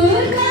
good.